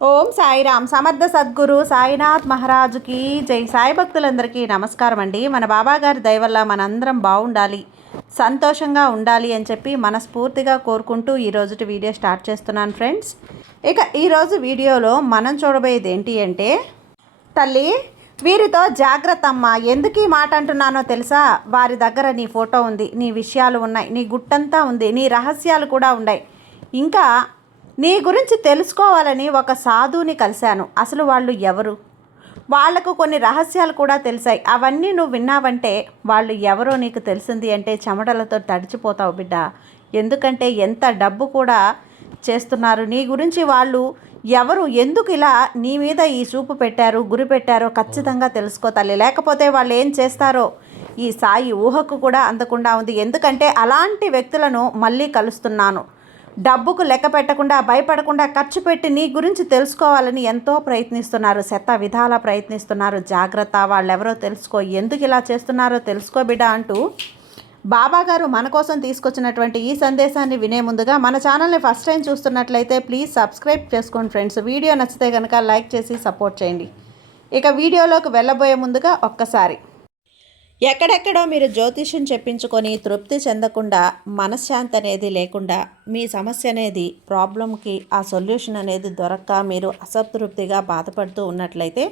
ఓం సాయిరామ్. సమర్థ సద్గురు సాయినాథ్ మహారాజుకి జై. సాయి భక్తులందరికీ నమస్కారం అండి. మన బాబాగారి దయ వల్ల మనందరం బాగుండాలి, సంతోషంగా ఉండాలి అని చెప్పి మనస్ఫూర్తిగా కోరుకుంటూ ఈరోజు వీడియో స్టార్ట్ చేస్తున్నాను ఫ్రెండ్స్. ఇక ఈరోజు వీడియోలో మనం చూడబోయేది ఏంటి అంటే, తల్లి వీరితో జాగ్రత్త అమ్మ. ఎందుకు ఈ మాట అంటున్నానో తెలుసా? వారి దగ్గర నీ ఫోటో ఉంది, నీ విషయాలు ఉన్నాయి, నీ గుట్టంతా ఉంది, నీ రహస్యాలు కూడా ఉన్నాయి. ఇంకా నీ గురించి తెలుసుకోవాలని ఒక సాధువుని కలిశాను. అసలు వాళ్ళు ఎవరు, వాళ్లకు కొన్ని రహస్యాలు కూడా తెలిసాయి. అవన్నీ నువ్వు విన్నావంటే వాళ్ళు ఎవరో నీకు తెలిసింది అంటే చెమటలతో తడిచిపోతావు బిడ్డ. ఎందుకంటే ఎంత డబ్బు కూడా చేస్తున్నారు నీ గురించి. వాళ్ళు ఎవరు, ఎందుకు ఇలా నీ మీద ఈ చూపు పెట్టారు, గురి పెట్టారో ఖచ్చితంగా తెలుసుకో తల్లి. లేకపోతే వాళ్ళు ఏం చేస్తారో ఈ సాయి ఊహకు కూడా అందకుండా ఉంది. ఎందుకంటే అలాంటి వ్యక్తులను మళ్ళీ కలుస్తున్నాను. డబ్బుకు లెక్క పెట్టకుండా, భయపడకుండా ఖర్చు పెట్టి నీ గురించి తెలుసుకోవాలని ఎంతో ప్రయత్నిస్తున్నారు, శత విధాలా ప్రయత్నిస్తున్నారు. జాగ్రత్త, వాళ్ళెవరో తెలుసుకో, ఎందుకు ఇలా చేస్తున్నారో తెలుసుకో బిడ్డ అంటూ బాబాగారు మన కోసం తీసుకొచ్చినటువంటి ఈ సందేశాన్ని వినే ముందుగా మన ఛానల్ని ఫస్ట్ టైం చూస్తున్నట్లయితే ప్లీజ్ సబ్స్క్రైబ్ చేసుకోండి ఫ్రెండ్స్. వీడియో నచ్చితే కనుక లైక్ చేసి సపోర్ట్ చేయండి. ఇక వీడియోలోకి వెళ్ళబోయే ముందుగా ఒక్కసారి, ఎక్కడెక్కడో మీరు జ్యోతిష్యం చెప్పించుకొని తృప్తి చెందకుండా, మనశ్శాంతి అనేది లేకుండా, మీ సమస్య అనేది ప్రాబ్లంకి ఆ సొల్యూషన్ అనేది దొరక్క మీరు అసంతృప్తిగా బాధపడుతూ ఉన్నట్లయితే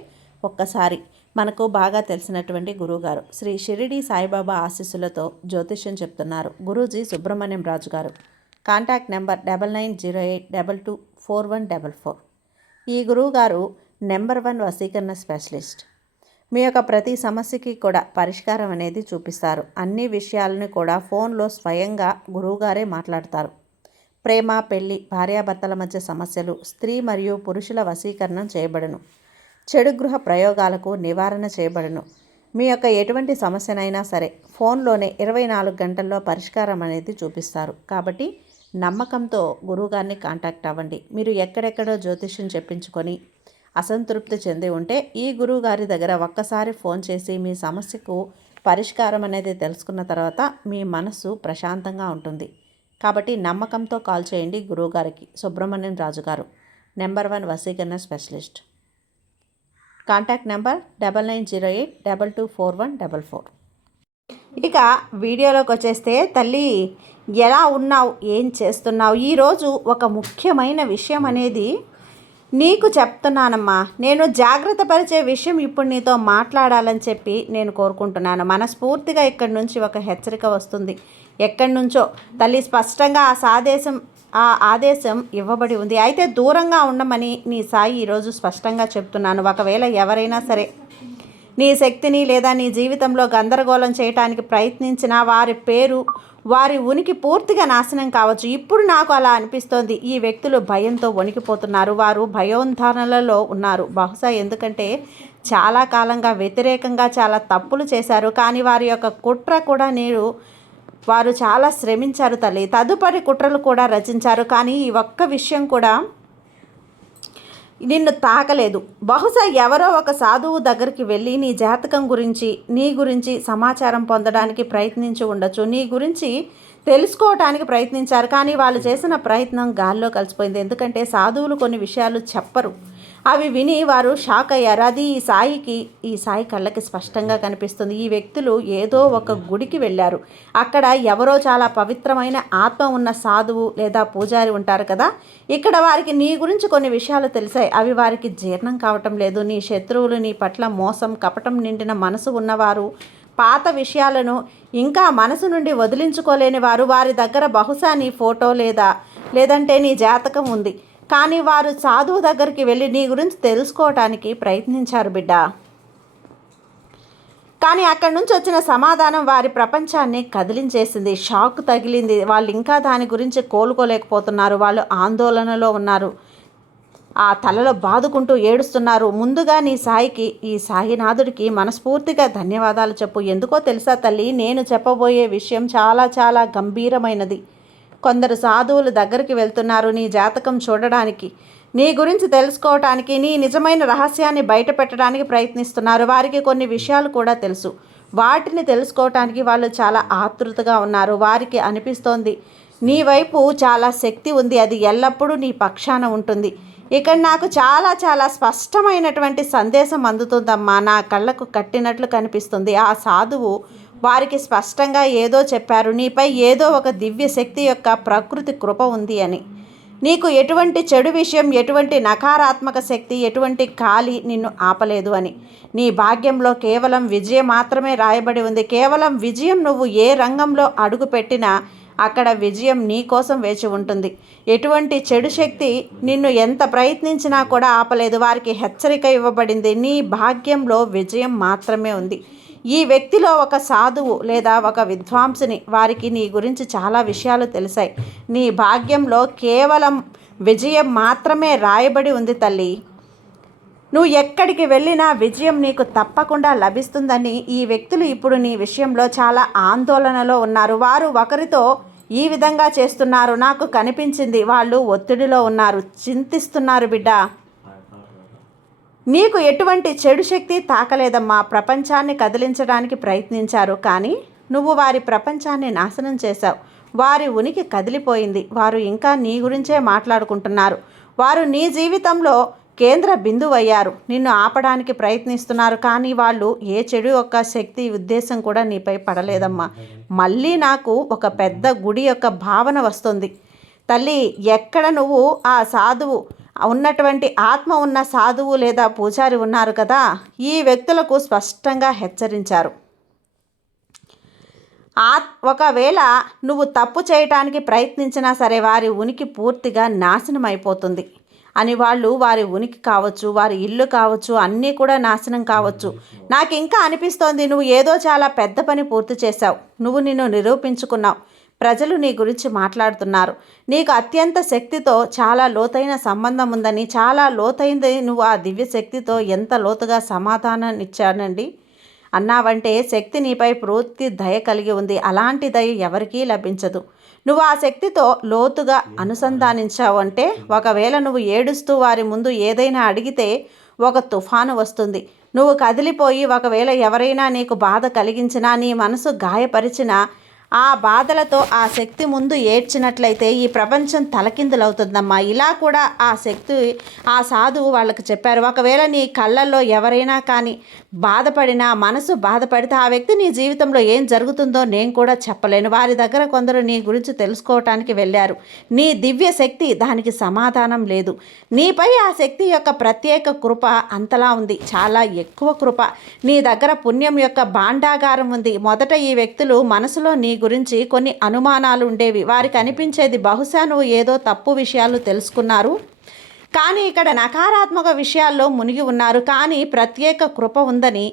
ఒక్కసారి మనకు బాగా తెలిసినటువంటి గురువుగారు శ్రీ షిరిడి సాయిబాబా ఆశీస్సులతో జ్యోతిష్యం చెప్తున్నారు గురూజీ సుబ్రహ్మణ్యం రాజు గారు. Contact number 9908224144. ఈ గురువుగారు నెంబర్ 1 వశీకరణ స్పెషలిస్ట్. మీ యొక్క ప్రతి సమస్యకి కూడా పరిష్కారం అనేది చూపిస్తారు. అన్ని విషయాలను కూడా ఫోన్లో స్వయంగా గురువుగారే మాట్లాడతారు. ప్రేమ, పెళ్లి, భార్యాభర్తల మధ్య సమస్యలు, స్త్రీ మరియు పురుషుల వశీకరణం చేయబడును. చెడు గృహ ప్రయోగాలకు నివారణ చేయబడును. మీ యొక్క ఎటువంటి సమస్యనైనా సరే ఫోన్లోనే 24 గంటల్లో పరిష్కారం అనేది చూపిస్తారు. కాబట్టి నమ్మకంతో గురువుగారిని కాంటాక్ట్ అవ్వండి. మీరు ఎక్కడెక్కడో జ్యోతిష్యం చెప్పించుకొని అసంతృప్తి చెంది ఉంటే ఈ గురువు గారి దగ్గర ఒక్కసారి ఫోన్ చేసి మీ సమస్యకు పరిష్కారం అనేది తెలుసుకున్న తర్వాత మీ మనసు ప్రశాంతంగా ఉంటుంది. కాబట్టి నమ్మకంతో కాల్ చేయండి గురువుగారికి. సుబ్రహ్మణ్యం రాజు గారు, నెంబర్ 1 వశీకరణ స్పెషలిస్ట్. Contact number 9908224144. ఇక వీడియోలోకి వచ్చేస్తే, తల్లి ఎలా ఉన్నావు, ఏం చేస్తున్నావు? ఈరోజు ఒక ముఖ్యమైన విషయం అనేది నీకు చెప్తున్నానమ్మా. నేను జాగ్రత్త పరిచే విషయం ఇప్పుడు నీతో మాట్లాడాలని చెప్పి నేను కోరుకుంటున్నాను. మనస్ఫూర్తిగా ఇక్కడి నుంచి ఒక హెచ్చరిక వస్తుంది. ఎక్కడి నుంచో తల్లి స్పష్టంగా ఆ ఆదేశం ఇవ్వబడి ఉంది. అయితే దూరంగా ఉండమని నీ సాయి ఈరోజు స్పష్టంగా చెప్తున్నాను. ఒకవేళ ఎవరైనా సరే నీ శక్తిని లేదా నీ జీవితంలో గందరగోళం చేయడానికి ప్రయత్నించిన వారి పేరు, వారి ఉనికి పూర్తిగా నాశనం కావచ్చు. ఇప్పుడు నాకు అలా అనిపిస్తోంది. ఈ వ్యక్తులు భయంతో వణికిపోతున్నారు, వారు భయోంధనలలో ఉన్నారు. బహుశా ఎందుకంటే చాలా కాలంగా వ్యతిరేకంగా చాలా తప్పులు చేశారు. కానీ వారి యొక్క కుట్ర కూడా వారు చాలా శ్రమించారు తల్లి. తదుపరి కుట్రలు కూడా రచించారు. కానీ ఈ ఒక్క విషయం కూడా నిన్ను తాకలేదు. బహుశా ఎవరో ఒక సాధువు దగ్గరికి వెళ్ళి నీ జాతకం గురించి, నీ గురించి సమాచారం పొందడానికి ప్రయత్నించి ఉండొచ్చు. నీ గురించి తెలుసుకోవటానికి ప్రయత్నించారు. కానీ వాళ్ళు చేసిన ప్రయత్నం గాల్లో కలిసిపోయింది. ఎందుకంటే సాధువులు కొన్ని విషయాలు చెప్పరు. అవి విని వారు షాక్ అయ్యారు. అది ఈ సాయి కళ్ళకి స్పష్టంగా కనిపిస్తుంది. ఈ వ్యక్తులు ఏదో ఒక గుడికి వెళ్ళారు. అక్కడ ఎవరో చాలా పవిత్రమైన ఆత్మ ఉన్న సాధువు లేదా పూజారి ఉంటారు కదా. ఇక్కడ వారికి నీ గురించి కొన్ని విషయాలు తెలిసాయి. అవి వారికి జీర్ణం కావటం లేదు. నీ శత్రువులు, నీ పట్ల మోసం, కపటం నిండిన మనసు ఉన్నవారు, పాత విషయాలను ఇంకా మనసు నుండి వదిలించుకోలేని వారు, వారి దగ్గర బహుశా నీ ఫోటో లేదంటే నీ జాతకం ఉంది. కానీ వారు సాధువు దగ్గరికి వెళ్ళి నీ గురించి తెలుసుకోవటానికి ప్రయత్నించారు బిడ్డ. కానీ అక్కడి నుంచి వచ్చిన సమాధానం వారి ప్రపంచాన్ని కదిలించేసింది. షాక్ తగిలింది. వాళ్ళు ఇంకా దాని గురించి కోలుకోలేకపోతున్నారు. వాళ్ళు ఆందోళనలో ఉన్నారు. ఆ తలలో బాదుకుంటూ ఏడుస్తున్నారు. ముందుగా నీ సాయికి, ఈ సాయినాథుడికి మనస్ఫూర్తిగా ధన్యవాదాలు చెప్పు. ఎందుకో తెలుసా తల్లి, నేను చెప్పబోయే విషయం చాలా చాలా గంభీరమైనది. కొందరు సాధువులు దగ్గరికి వెళ్తున్నారు నీ జాతకం చూడడానికి, నీ గురించి తెలుసుకోవటానికి, నీ నిజమైన రహస్యాన్ని బయట పెట్టడానికి ప్రయత్నిస్తున్నారు. వారికి కొన్ని విషయాలు కూడా తెలుసు. వాటిని తెలుసుకోవటానికి వాళ్ళు చాలా ఆతృతగా ఉన్నారు. వారికి అనిపిస్తోంది నీ వైపు చాలా శక్తి ఉంది, అది ఎల్లప్పుడూ నీ పక్షాన ఉంటుంది. ఇక్కడ నాకు చాలా చాలా స్పష్టమైనటువంటి సందేశం అందుతుందమ్మా. నా కళ్ళకు కట్టినట్లు కనిపిస్తుంది. ఆ సాధువు వారికి స్పష్టంగా ఏదో చెప్పారు. నీపై ఏదో ఒక దివ్య శక్తి యొక్క ప్రకృతి కృప ఉంది అని. నీకు ఎటువంటి చెడు విషయం, ఎటువంటి నకారాత్మక శక్తి, ఎటువంటి ఖాళీ నిన్ను ఆపలేదు అని. నీ భాగ్యంలో కేవలం విజయం మాత్రమే రాయబడి ఉంది. కేవలం విజయం. నువ్వు ఏ రంగంలో అడుగు పెట్టినా అక్కడ విజయం నీ కోసం వేచి ఉంటుంది. ఎటువంటి చెడు శక్తి నిన్ను ఎంత ప్రయత్నించినా కూడా ఆపలేదు. వారికి హెచ్చరిక ఇవ్వబడింది. నీ భాగ్యంలో విజయం మాత్రమే ఉంది. ఈ వ్యక్తిలో ఒక సాధువు లేదా ఒక విద్వాంసుని, వారికి నీ గురించి చాలా విషయాలు తెలిసాయి. నీ భాగ్యంలో కేవలం విజయం మాత్రమే రాయబడి ఉంది తల్లి. నువ్వు ఎక్కడికి వెళ్ళినా విజయం నీకు తప్పకుండా లభిస్తుందని ఈ వ్యక్తులు ఇప్పుడు నీ విషయంలో చాలా ఆందోళనలో ఉన్నారు. వారు ఒకరితో ఈ విధంగా చేస్తున్నారు. నాకు కనిపించింది. వాళ్ళు ఒత్తిడిలో ఉన్నారు, చింతిస్తున్నారు. బిడ్డ, నీకు ఎటువంటి చెడు శక్తి తాకలేదమ్మా. ప్రపంచాన్ని కదిలించడానికి ప్రయత్నించారు, కానీ నువ్వు వారి ప్రపంచాన్ని నాశనం చేశావు. వారి ఉనికి కదిలిపోయింది. వారు ఇంకా నీ గురించే మాట్లాడుకుంటున్నారు. వారు నీ జీవితంలో కేంద్ర బిందువు అయ్యారు. నిన్ను ఆపడానికి ప్రయత్నిస్తున్నారు, కానీ వాళ్ళు ఏ చెడు యొక్క శక్తి ఉద్దేశం కూడా నీపై పడలేదమ్మా. మళ్ళీ నాకు ఒక పెద్ద గుడి యొక్క భావన వస్తుంది తల్లి. ఎక్కడ నువ్వు ఆ సాధువు ఉన్నటువంటి ఆత్మ ఉన్న సాధువు లేదా పూజారి ఉన్నారు కదా, ఈ వ్యక్తులకు స్పష్టంగా హెచ్చరించారు. ఒకవేళ నువ్వు తప్పు చేయటానికి ప్రయత్నించినా సరే వారి ఉనికి పూర్తిగా నాశనం అయిపోతుంది అని. వాళ్ళు వారి ఉనికి కావచ్చు, వారి ఇల్లు కావచ్చు, అన్నీ కూడా నాశనం కావచ్చు. నాకు ఇంకా అనిపిస్తోంది నువ్వు ఏదో చాలా పెద్ద పని పూర్తి చేశావు. నువ్వు నిన్ను నిరూపించుకున్నావు. ప్రజలు నీ గురించి మాట్లాడుతున్నారు. నీకు అత్యంత శక్తితో చాలా లోతైన సంబంధం ఉందని, చాలా లోతైంది. నువ్వు ఆ దివ్య శక్తితో ఎంత లోతుగా సమాధానాన్ని ఇచ్చానండి అన్నావంటే శక్తి నీపై పూర్తి దయ కలిగి ఉంది. అలాంటి దయ ఎవరికీ లభించదు. నువ్వు ఆ శక్తితో లోతుగా అనుసంధానించావు అంటే, ఒకవేళ నువ్వు ఏడుస్తూ వారి ముందు ఏదైనా అడిగితే ఒక తుఫాను వస్తుంది. నువ్వు కదిలిపోయి ఒకవేళ ఎవరైనా నీకు బాధ కలిగించినా, నీ మనసు గాయపరిచినా, ఆ బాధలతో ఆ శక్తి ముందు ఏడ్చినట్లయితే ఈ ప్రపంచం తలకిందులవుతుందమ్మా. ఇలా కూడా ఆ శక్తి, ఆ సాధువు వాళ్ళకి చెప్పారు. ఒకవేళ నీ కళ్ళల్లో ఎవరైనా కానీ బాధపడినా, మనసు బాధపడితే ఆ వ్యక్తి నీ జీవితంలో ఏం జరుగుతుందో నేను కూడా చెప్పలేను. వారి దగ్గర కొందరు నీ గురించి తెలుసుకోవటానికి వెళ్ళారు. నీ దివ్య శక్తి దానికి సమాధానం లేదు. నీపై ఆ శక్తి యొక్క ప్రత్యేక కృప అంతలా ఉంది, చాలా ఎక్కువ కృప. నీ దగ్గర పుణ్యం యొక్క భాండాగారం ఉంది. మొదట ఈ వ్యక్తులు మనసులో నీ గురించి కొన్ని అనుమానాలు ఉండేవి. వారికి అనిపించేది బహుశా నువ్వు ఏదో తప్పు విషయాలు తెలుసుకున్నారు, కానీ ఇక్కడ నకారాత్మక విషయాల్లో మునిగి ఉన్నారు. కానీ ప్రత్యేక కృప ఉందని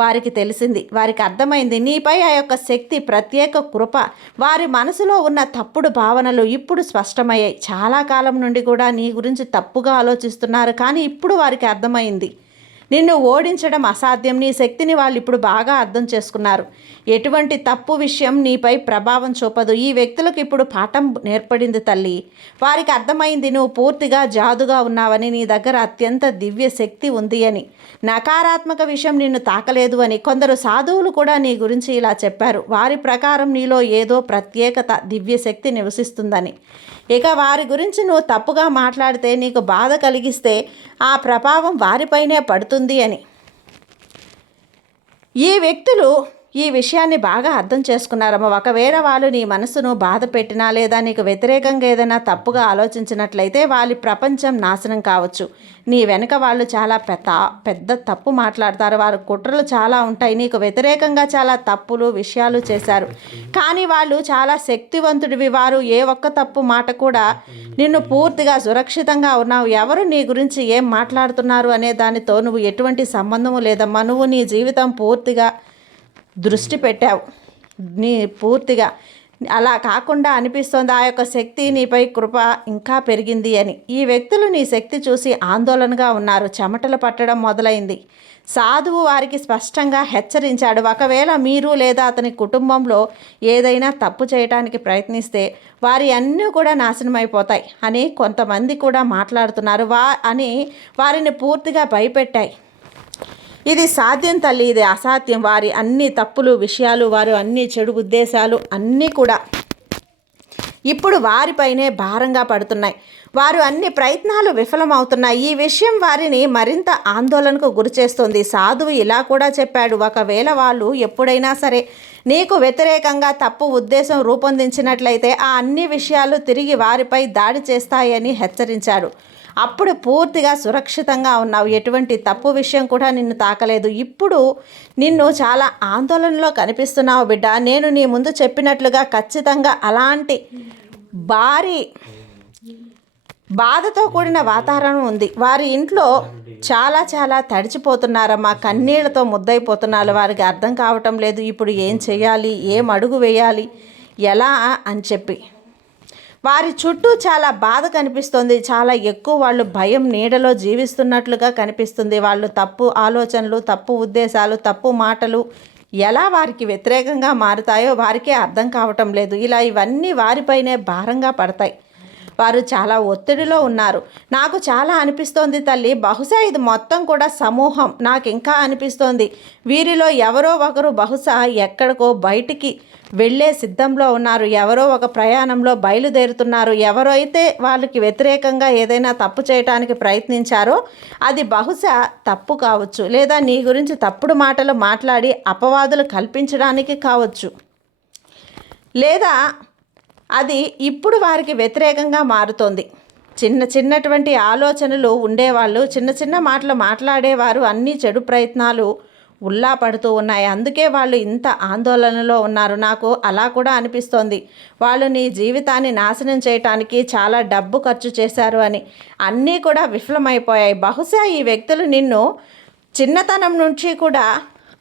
వారికి తెలిసింది. వారికి అర్థమైంది నీపై ఆ యొక్క శక్తి, ప్రత్యేక కృప. వారి మనసులో ఉన్న తప్పుడు భావనలు ఇప్పుడు స్పష్టమయ్యాయి. చాలా కాలం నుండి కూడా నీ గురించి తప్పుగా ఆలోచిస్తున్నారు, కానీ ఇప్పుడు వారికి అర్థమైంది నిన్ను ఓడించడం అసాధ్యం. నీ శక్తిని వాళ్ళు ఇప్పుడు బాగా అర్థం చేసుకున్నారు. ఎటువంటి తప్పు విషయం నీపై ప్రభావం చూపదు. ఈ వ్యక్తులకు ఇప్పుడు పాఠం నేర్పడింది తల్లి. వారికి అర్థమైంది నువ్వు పూర్తిగా జాదుగా ఉన్నావని, నీ దగ్గర అత్యంత దివ్య శక్తి ఉంది అని, నకారాత్మక విషయం నిన్ను తాకలేదు అని. కొందరు సాధువులు కూడా నీ గురించి ఇలా చెప్పారు. వారి ప్రకారం నీలో ఏదో ప్రత్యేకత, దివ్య శక్తి నివసిస్తుందని. ఇక వారి గురించి నువ్వు తప్పుగా మాట్లాడితే, నీకు బాధ కలిగిస్తే ఆ ప్రభావం వారిపైనే పడుతుంది అని. ఈ వ్యక్తులు ఈ విషయాన్ని బాగా అర్థం చేసుకున్నారమ్మ. ఒకవేళ వాళ్ళు నీ మనసును బాధ పెట్టినా లేదా నీకు వ్యతిరేకంగా ఏదైనా తప్పుగా ఆలోచించినట్లయితే వాళ్ళ ప్రపంచం నాశనం కావచ్చు. నీ వెనుక వాళ్ళు చాలా పెద్ద తప్పు మాట్లాడతారు. వారి కుట్రలు చాలా ఉంటాయి. నీకు వ్యతిరేకంగా చాలా తప్పులు విషయాలు చేశారు, కానీ వాళ్ళు చాలా శక్తివంతుడివి. వారు ఏ ఒక్క తప్పు మాట కూడా నిన్ను పూర్తిగా సురక్షితంగా ఉన్నావు. ఎవరు నీ గురించి ఏం మాట్లాడుతున్నారు అనే దానితో నువ్వు ఎటువంటి సంబంధము లేదమ్మా. నువ్వు నీ జీవితం పూర్తిగా దృష్టి పెట్టావు. నీ పూర్తిగా అలా కాకుండా అనిపిస్తోంది ఆ యొక్క శక్తి నీపై కృప ఇంకా పెరిగింది అని. ఈ వ్యక్తులు నీ శక్తి చూసి ఆందోళనగా ఉన్నారు. చెమటలు పట్టడం మొదలైంది. సాధువు వారికి స్పష్టంగా హెచ్చరించాడు. ఒకవేళ మీరు లేదా అతని కుటుంబంలో ఏదైనా తప్పు చేయడానికి ప్రయత్నిస్తే వారి అన్నీ కూడా నాశనమైపోతాయి అని కొంతమంది కూడా మాట్లాడుతున్నారు అని వారిని పూర్తిగా భయపెట్టాయి. ఇది సాధ్యం తల్లి, ఇది అసాధ్యం. వారి అన్ని తప్పులు విషయాలు, వారు అన్ని చెడు ఉద్దేశాలు అన్నీ కూడా ఇప్పుడు వారిపైనే భారంగా పడుతున్నాయి. వారు అన్ని ప్రయత్నాలు విఫలమవుతున్నాయి. ఈ విషయం వారిని మరింత ఆందోళనకు గురిచేస్తుంది. సాధువు ఇలా కూడా చెప్పాడు, ఒకవేళ వాళ్ళు ఎప్పుడైనా సరే నీకు వ్యతిరేకంగా తప్పు ఉద్దేశం రూపొందించినట్లయితే ఆ అన్ని విషయాలు తిరిగి వారిపై దాడి చేస్తాయని హెచ్చరించాడు. అప్పుడు పూర్తిగా సురక్షితంగా ఉన్నావు, ఎటువంటి తప్పు విషయం కూడా నిన్ను తాకలేదు. ఇప్పుడు నిన్ను చాలా ఆందోళనలో కనిపిస్తున్నావు బిడ్డ. నేను నీ ముందు చెప్పినట్లుగా ఖచ్చితంగా అలాంటి భారీ బాధతో కూడిన వాతావరణం ఉంది. వారి ఇంట్లో చాలా తడిచిపోతున్నారమ్మా, కన్నీళ్లతో ముద్దయిపోతున్నారు. వారికి అర్థం కావటం లేదు ఇప్పుడు ఏం చేయాలి, ఏం అడుగు వేయాలి, ఎలా అని చెప్పి. వారి చుట్టూ చాలా బాధ కనిపిస్తుంది. చాలా ఎక్కువ వాళ్ళు భయం నీడలో జీవిస్తున్నట్లుగా కనిపిస్తుంది. వాళ్ళు తప్పు ఆలోచనలు, తప్పు ఉద్దేశాలు, తప్పు మాటలు ఎలా వారికి వ్యతిరేకంగా మారుతాయో వారికే అర్థం కావటం లేదు. ఇవన్నీ వారిపైనే భారంగా పడతాయి. వారు చాలా ఒత్తిడిలో ఉన్నారు. నాకు చాలా అనిపిస్తోంది తల్లి, బహుశా ఇది మొత్తం కూడా సమూహం. నాకు ఇంకా అనిపిస్తోంది వీరిలో ఎవరో ఒకరు బహుశా ఎక్కడికో బయటికి వెళ్ళే సిద్ధంలో ఉన్నారు. ఎవరో ఒక ప్రయాణంలో బయలుదేరుతున్నారు. ఎవరైతే వాళ్ళకి వ్యతిరేకంగా ఏదైనా తప్పు చేయడానికి ప్రయత్నించారో అది బహుశా తప్పు కావచ్చు, లేదా నీ గురించి తప్పుడు మాటలు మాట్లాడి అపవాదులు కల్పించడానికి కావచ్చు, లేదా అది ఇప్పుడు వారికి వ్యతిరేకంగా మారుతోంది. చిన్నటువంటి ఆలోచనలు ఉండేవాళ్ళు, చిన్న మాటలు మాట్లాడేవారు అన్ని చెడు ప్రయత్నాలు ఉల్లాపడుతూ ఉన్నాయి. అందుకే వాళ్ళు ఇంత ఆందోళనలో ఉన్నారు. నాకు అలా కూడా అనిపిస్తోంది, వాళ్ళు నీ జీవితాన్ని నాశనం చేయటానికి చాలా డబ్బు ఖర్చు చేశారు అని. అన్నీ కూడా విఫలమైపోయాయి. బహుశా ఈ వ్యక్తులు నిన్ను చిన్నతనం నుంచి కూడా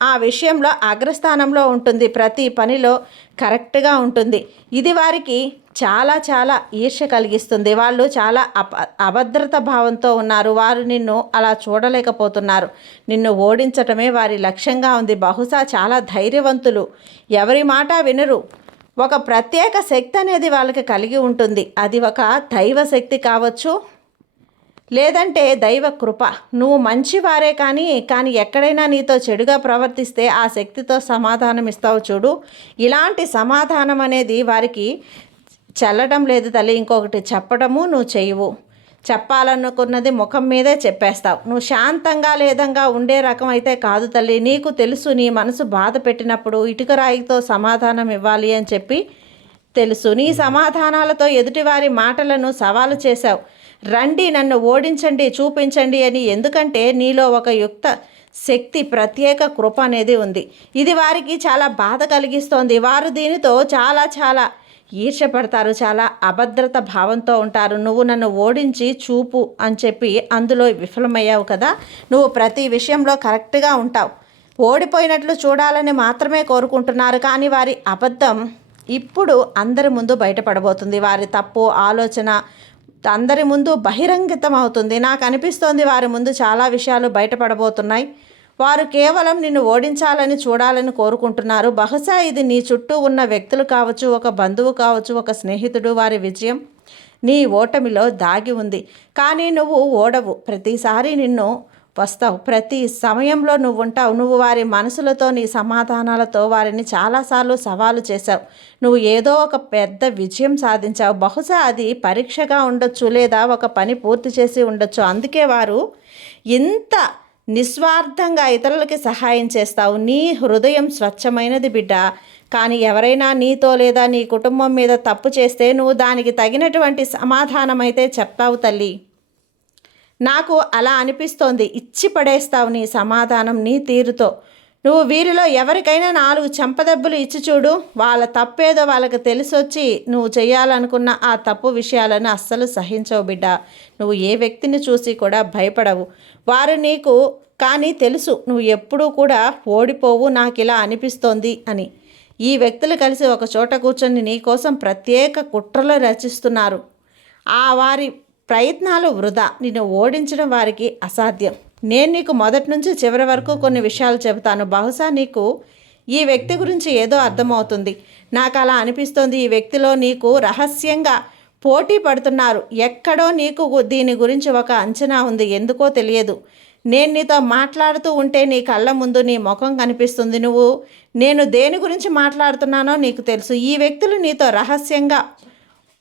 ఆ విషయంలో అగ్రస్థానంలో ఉంటుంది, ప్రతి పనిలో కరెక్ట్గా ఉంటుంది. ఇది వారికి చాలా ఈర్ష్య కలిగిస్తుంది. వాళ్ళు చాలా అభద్రత భావంతో ఉన్నారు. వారు నిన్ను అలా చూడలేకపోతున్నారు. నిన్ను ఓడించటమే వారి లక్ష్యంగా ఉంది. బహుశా చాలా ధైర్యవంతులు, ఎవరి మాట వినరు. ఒక ప్రత్యేక శక్తి అనేది వాళ్ళకి కలిగి ఉంటుంది. అది ఒక దైవ శక్తి కావచ్చు, లేదంటే దైవ కృప. నువ్వు మంచివారే కానీ ఎక్కడైనా నీతో చెడుగా ప్రవర్తిస్తే ఆ శక్తితో సమాధానం ఇస్తావు చూడు. ఇలాంటి సమాధానం అనేది వారికి చెల్లడం లేదు తల్లి. ఇంకొకటి చెప్పడము నువ్వు చేయవు. చెప్పాలనుకున్నది ముఖం మీదే చెప్పేస్తావు. నువ్వు శాంతంగా లేదంగా ఉండే రకం అయితే కాదు తల్లి. నీకు తెలుసు, నీ మనసు బాధ పెట్టినప్పుడు ఇటుక రాయితో సమాధానం ఇవ్వాలి అని చెప్పి తెలుసు. నీ సమాధానాలతో ఎదుటివారి మాటలను సవాలు చేశావు. రండి నన్ను ఓడించండి, చూపించండి అని. ఎందుకంటే నీలో ఒక యుక్త శక్తి, ప్రత్యేక కృప అనేది ఉంది. ఇది వారికి చాలా బాధ కలిగిస్తోంది. వారు దీనితో చాలా ఈర్ష్యపడతారు, చాలా అభద్రత భావంతో ఉంటారు. నువ్వు నన్ను ఓడించి చూపు అని చెప్పి అందులో విఫలమయ్యావు కదా. నువ్వు ప్రతి విషయంలో కరెక్ట్గా ఉంటావు. ఓడిపోయినట్లు చూడాలని మాత్రమే కోరుకుంటున్నారు. కానీ వారి అబద్ధం ఇప్పుడు అందరి ముందు బయటపడబోతుంది. వారి తప్పు ఆలోచన అందరి ముందు బహిరంగితం అవుతుంది. నాకు అనిపిస్తోంది వారి ముందు చాలా విషయాలు బయటపడబోతున్నాయి. వారు కేవలం నిన్ను ఓడించాలని చూడాలని కోరుకుంటున్నారు. బహుశా ఇది నీ చుట్టూ ఉన్న వ్యక్తులు కావచ్చు, ఒక బంధువు కావచ్చు, ఒక స్నేహితుడు. వారి విజయం నీ ఓటమిలో దాగి ఉంది. కానీ నువ్వు ఓడవు. ప్రతిసారి నిన్ను వస్తావు, ప్రతి సమయంలో నువ్వు ఉంటావు. నువ్వు వారి మనసులతో, నీ సమాధానాలతో వారిని చాలాసార్లు సవాలు చేశావు. నువ్వు ఏదో ఒక పెద్ద విజయం సాధించావు. బహుశా అది పరీక్షగా ఉండొచ్చు, లేదా ఒక పని పూర్తి చేసి ఉండొచ్చు. అందుకే వారు ఇంత నిస్వార్థంగా ఇతరులకి సహాయం చేస్తావు. నీ హృదయం స్వచ్ఛమైనది బిడ్డ. కానీ ఎవరైనా నీతో లేదా నీ కుటుంబం మీద తప్పు చేస్తే నువ్వు దానికి తగినటువంటి సమాధానం అయితే చెప్తావు తల్లి. నాకు అలా అనిపిస్తోంది. ఇచ్చి పడేస్తావు నీ సమాధానం నీ తీరుతో. నువ్వు వీరిలో ఎవరికైనా 4 చెంపదెబ్బలు ఇచ్చి చూడు. వాళ్ళ తప్పేదో వాళ్ళకి తెలిసొచ్చి నువ్వు చేయాలనుకున్న ఆ తప్పు విషయాలను అస్సలు సహించవు బిడ్డ. నువ్వు ఏ వ్యక్తిని చూసి కూడా భయపడవు. వారు నీకు కానీ తెలుసు నువ్వు ఎప్పుడూ కూడా ఓడిపోవు. నాకు ఇలా అనిపిస్తోంది అని. ఈ వ్యక్తులు కలిసి ఒక చోట కూర్చొని నీ కోసం ప్రత్యేక కుట్రలు రచిస్తున్నారు. ఆ వారి ప్రయత్నాలు వృధా. నిన్ను ఓడించడం వారికి అసాధ్యం. నేను నీకు మొదటి నుంచి చివరి వరకు కొన్ని విషయాలు చెబుతాను. బహుశా నీకు ఈ వ్యక్తి గురించి ఏదో అర్థమవుతుంది. నాకు అలా అనిపిస్తోంది. ఈ వ్యక్తిలో నీకు రహస్యంగా పోటీ పడుతున్నారు. ఎక్కడో నీకు దీని గురించి ఒక అంచనా ఉంది. ఎందుకో తెలియదు. నేను నీతో మాట్లాడుతూ ఉంటే నీ కళ్ళ ముందు నీ ముఖం కనిపిస్తుంది. నేను దేని గురించి మాట్లాడుతున్నానో నీకు తెలుసు. ఈ వ్యక్తులు నీతో రహస్యంగా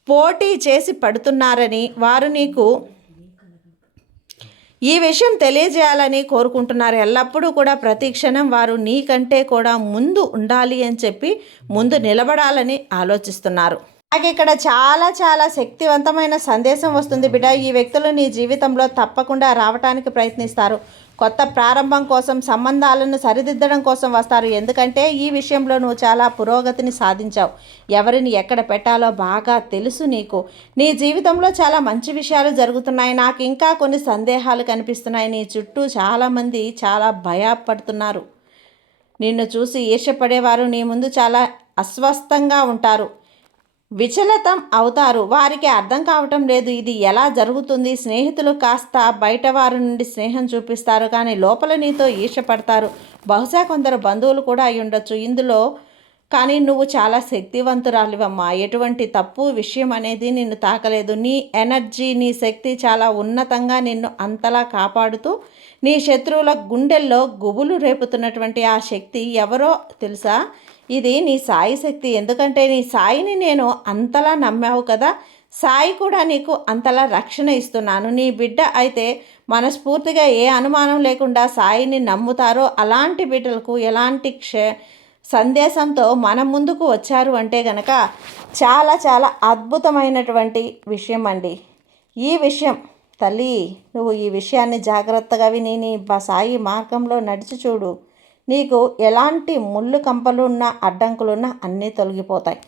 పోటీ చేసి పడుతున్నారని, వారు నీకు ఈ విషయం తెలియజేయాలని కోరుకుంటున్నారు. ఎల్లప్పుడూ కూడా ప్రతి క్షణం వారు నీకంటే కూడా ముందు ఉండాలి అని చెప్పి ముందు నిలబడాలని ఆలోచిస్తున్నారు. నాకు ఇక్కడ చాలా చాలా శక్తివంతమైన సందేశం వస్తుంది బిడ్డ. ఈ వ్యక్తులు నీ జీవితంలో తప్పకుండా రావటానికి ప్రయత్నిస్తారు. కొత్త ప్రారంభం కోసం, సంబంధాలను సరిదిద్దడం కోసం వస్తారు. ఎందుకంటే ఈ విషయంలో నువ్వు చాలా పురోగతిని సాధించావు. ఎవరిని ఎక్కడ పెట్టాలో బాగా తెలుసు నీకు. నీ జీవితంలో చాలా మంచి విషయాలు జరుగుతున్నాయి. నాకు ఇంకా కొన్ని సందేహాలు కనిపిస్తున్నాయి. నీ చుట్టూ చాలామంది చాలా భయపడుతున్నారు. నిన్ను చూసి ఈర్ష్యపడేవారు నీ ముందు చాలా అస్వస్థంగా ఉంటారు, విచలితం అవుతారు. వారికి అర్థం కావటం లేదు ఇది ఎలా జరుగుతుంది. స్నేహితులు కాస్త బయట వారి నుండి స్నేహం చూపిస్తారు, కానీ లోపల నీతో ఈర్ష్యపడతారు. బహుశా కొందరు బంధువులు కూడా అయి ఉండొచ్చు ఇందులో. కానీ నువ్వు చాలా శక్తివంతురాలివమ్మా. ఎటువంటి తప్పు విషయం అనేది నిన్ను తాకలేదు. నీ ఎనర్జీ, నీ శక్తి చాలా ఉన్నతంగా నిన్ను అంతలా కాపాడుతూ నీ శత్రువుల గుండెల్లో గుబులు రేపుతున్నటువంటి ఆ శక్తి ఎవరో తెలుసా? ఇది నీ సాయి శక్తి. ఎందుకంటే నీ సాయిని నేను అంతలా నమ్మావు కదా, సాయి కూడా నీకు అంతలా రక్షణ ఇస్తున్నాను. నీ బిడ్డ అయితే మనస్ఫూర్తిగా ఏ అనుమానం లేకుండా సాయిని నమ్ముతారో అలాంటి బిడ్డలకు ఎలాంటి సందేశంతో మన ముందుకు వచ్చారు అంటే గనక చాలా చాలా అద్భుతమైనటువంటి విషయం అండి. ఈ విషయం తల్లి, నువ్వు ఈ విషయాన్ని జాగ్రత్తగా విని నీ సాయి మార్గంలో నడిచి చూడు. నీకు ఎలాంటి ముళ్ళు కంపలున్నా అడ్డంకులున్నా అన్నీ తొలగిపోతాయి.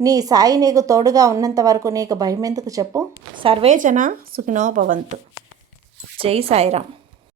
నీ సాయి నీకు తోడుగా ఉన్నంత వరకు నీకు భయం ఎందుకు చెప్పు. సర్వేజన సుఖినో భవంతు. జై సాయిరామ్.